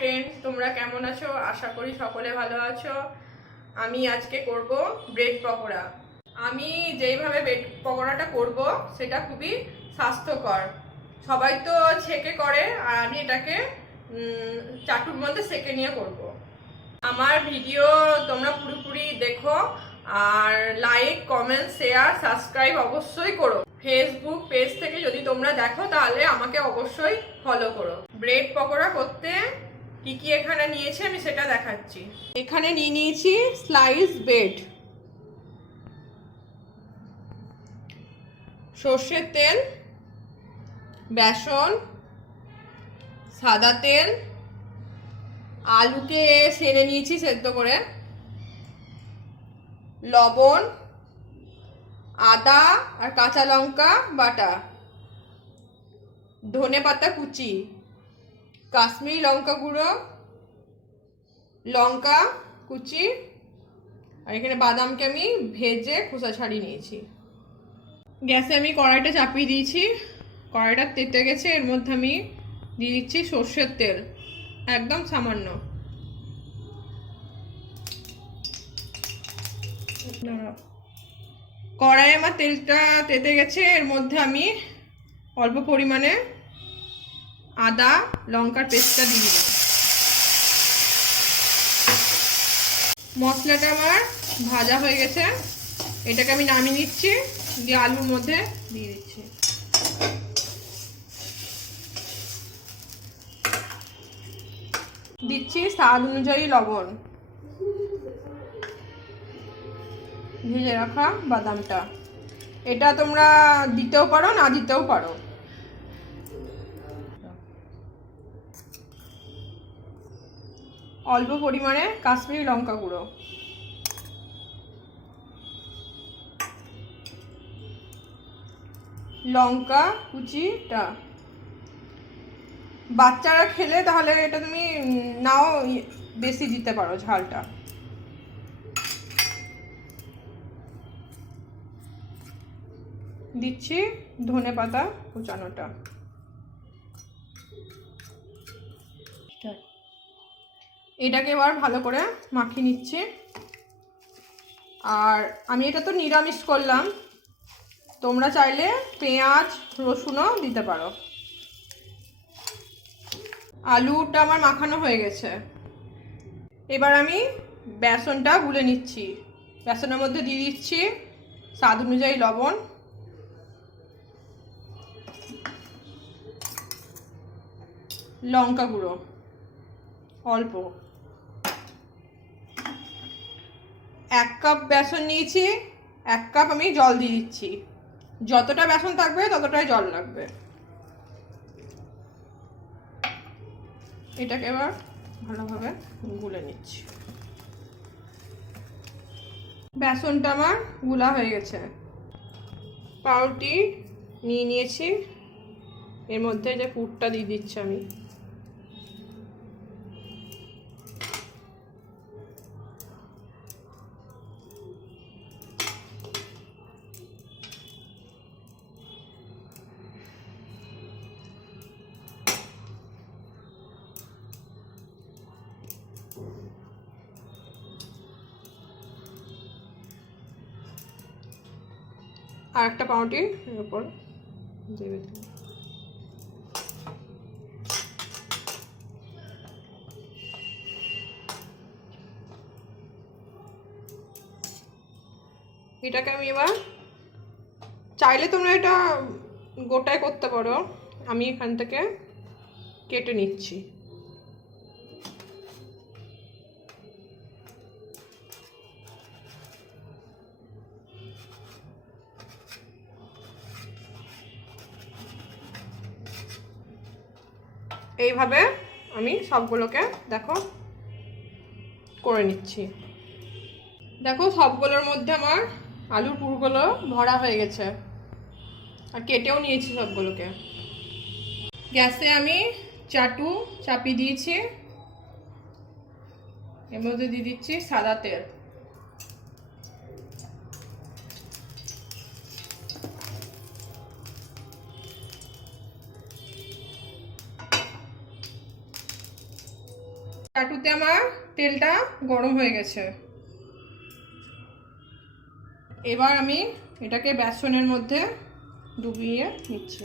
Friends, তোমরা কেমন আছো? আশা করি সকলে ভালো আছো। আমি আজকে করব ব্রেড পকোড়া। আমি যেইভাবে ব্রেড পকোড়াটা করব সেটা খুবই স্বাস্থ্যকর। সবাই তো ছেঁকে করে, আর আমি এটাকে চাটুর মধ্যে সেঁকে নিয়ে করব। আমার ভিডিও তোমরা পুরোপুরি দেখো, আর লাইক, কমেন্ট, শেয়ার, সাবস্ক্রাইব অবশ্যই করো। ফেসবুক পেজ থেকে যদি তোমরা দেখো তাহলে আমাকে অবশ্যই ফলো করো। ব্রেড পকোড়া করতে কি কি এখানে নিয়েছি আমি সেটা দেখাচ্ছি। এখানে নিয়ে নিয়েছি স্লাইস ব্রেড, সর্ষের তেল, বেসন, সাদা তেল, আলুকে সেনে নিয়েছি সেদ্ধ করে, লবণ, আদা আর কাঁচা লঙ্কা বাটা, ধনেপাতা কুচি, কাশ্মীরি লঙ্কা গুঁড়ো, লঙ্কা কুচি, আর এখানে বাদামকে আমি ভেজে খোসা ছাড়িয়ে নিয়েছি। গ্যাসে আমি কড়াইটা চাপিয়ে দিয়েছি, কড়াইটা তেতে গেছে। এর মধ্যে আমি দিয়ে দিচ্ছি সর্ষের তেল, একদম সামান্য। কড়াইয়ে আমার তেলটা তেতে গেছে। এর মধ্যে আমি অল্প পরিমাণে আদা লঙ্কার পেস্টটা দিয়ে দিলাম। মশলাটা আমার ভাজা হয়ে গেছে, এটাকে আমি নামিয়ে নিচ্ছি, দিয়ে আলুর মধ্যে দিয়ে দিচ্ছি। দিচ্ছি স্বাদ অনুযায়ী লবণ, ভেজে রাখা বাদামটা, এটা তোমরা দিতেও পারো না দিতেও পারো। অল্প পরিমাণে কাশ্মীরি লঙ্কা গুঁড়ো, লঙ্কা কুচিটা। বাচ্চারা খেলে তাহলে এটা তুমি নাও বেশি দিতে পারো ঝালটা। দিচ্ছি ধনেপাতা কুচানোটা। এটাকে এবার ভালো করে মাখিয়ে নিচ্ছি। আর আমি এটা তো নিরামিষ করলাম, তোমরা চাইলে পেঁয়াজ রসুনও দিতে পারো। আলুটা আমার মাখানো হয়ে গেছে, এবার আমি বেসনটা গুলে নিচ্ছি। বেসনের মধ্যে দিয়ে দিচ্ছি স্বাদ অনুযায়ী লবণ, লঙ্কা গুঁড়ো অল্প, 1 কাপ বেসন নিয়েছি, 1 কাপ আমি জল দিয়ে দিচ্ছি। যতটা বেসন থাকবে ততটাই জল লাগবে। এটাকে এবার ভালোভাবে গুলে নিচ্ছি। বেসনটা আমার গুলা হয়ে গেছে। পাউরুটি নিয়ে নিয়েছি, এর মধ্যে যে পুরটা দিয়ে দিচ্ছি আমি। আর একটা পাউরুটি এর উপর দেবে। এটাকে আমি এবার, চাইলে তোমরা এটা গোটায় করতে পারো, আমি এখান থেকে কেটে নিচ্ছি। এইভাবে আমি সবগুলোকে দেখো করে নিচ্ছি। দেখো সবগুলোর মধ্যে আমার আলুর পুরগুলো ভরা হয়ে গেছে, আর কেটেও নিয়েছি সবগুলোকে। গ্যাসে আমি চাটু চাপিয়ে দিয়েছি, এর মধ্যে দিয়ে দিচ্ছি সাদা তেল, চাটুতে আমার তেলটা গরম হয়ে গেছে। এবার আমি এটাকে বেসনের মধ্যে ডুবিয়ে নিচ্ছি।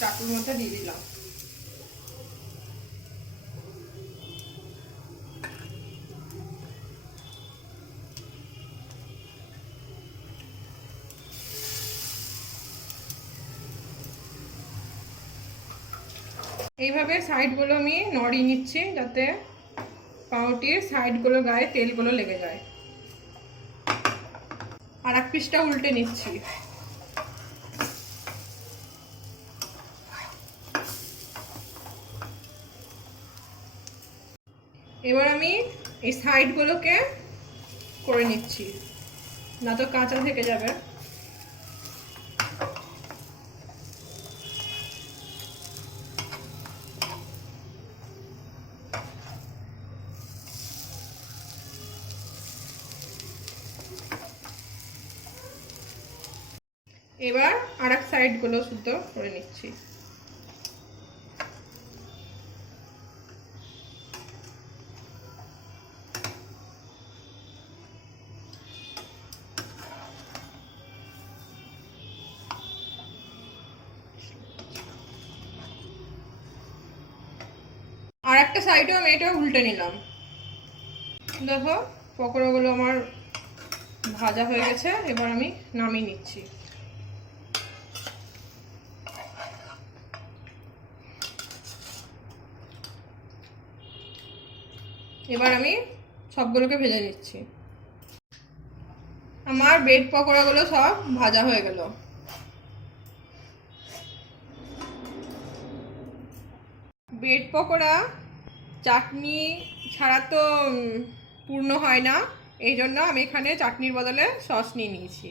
চাটুর মধ্যে দিয়ে দিলাম। এইভাবে সাইডগুলো আমি নড়িয়ে নিচ্ছি যাতে পাউরুটির সাইডগুলো গায়ে তেলগুলো লেগে যায়। আর এক পিসটা উল্টে নিচ্ছি। এবার আমি এই সাইডগুলোকে করে নিচ্ছি, না তো কাঁচা থেকে যাবে। এবার আর এক সাইডগুলো শুদ্ধ করে নিচ্ছি। আর একটা সাইডও আমি এটা উল্টে নিলাম। দেখো পকোড়াগুলো আমার ভাজা হয়ে গেছে। এবার আমি নামিয়ে নিচ্ছি। এবার আমি সবগুলোকে ভেজে নিচ্ছি। আমার ব্রেড পকোড়াগুলো সব ভাজা হয়ে গেল। ব্রেড পকোড়া চাটনি ছাড়া তো পূর্ণ হয় না, এই জন্য আমি এখানে চাটনির বদলে সস নিয়ে নিয়েছি।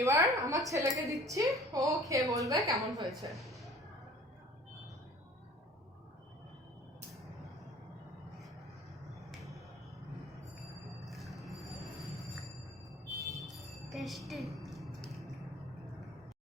এবার আমার ছেলেকে দিচ্ছি, ও খেয়ে বলবে কেমন হয়েছে। টেস্টি।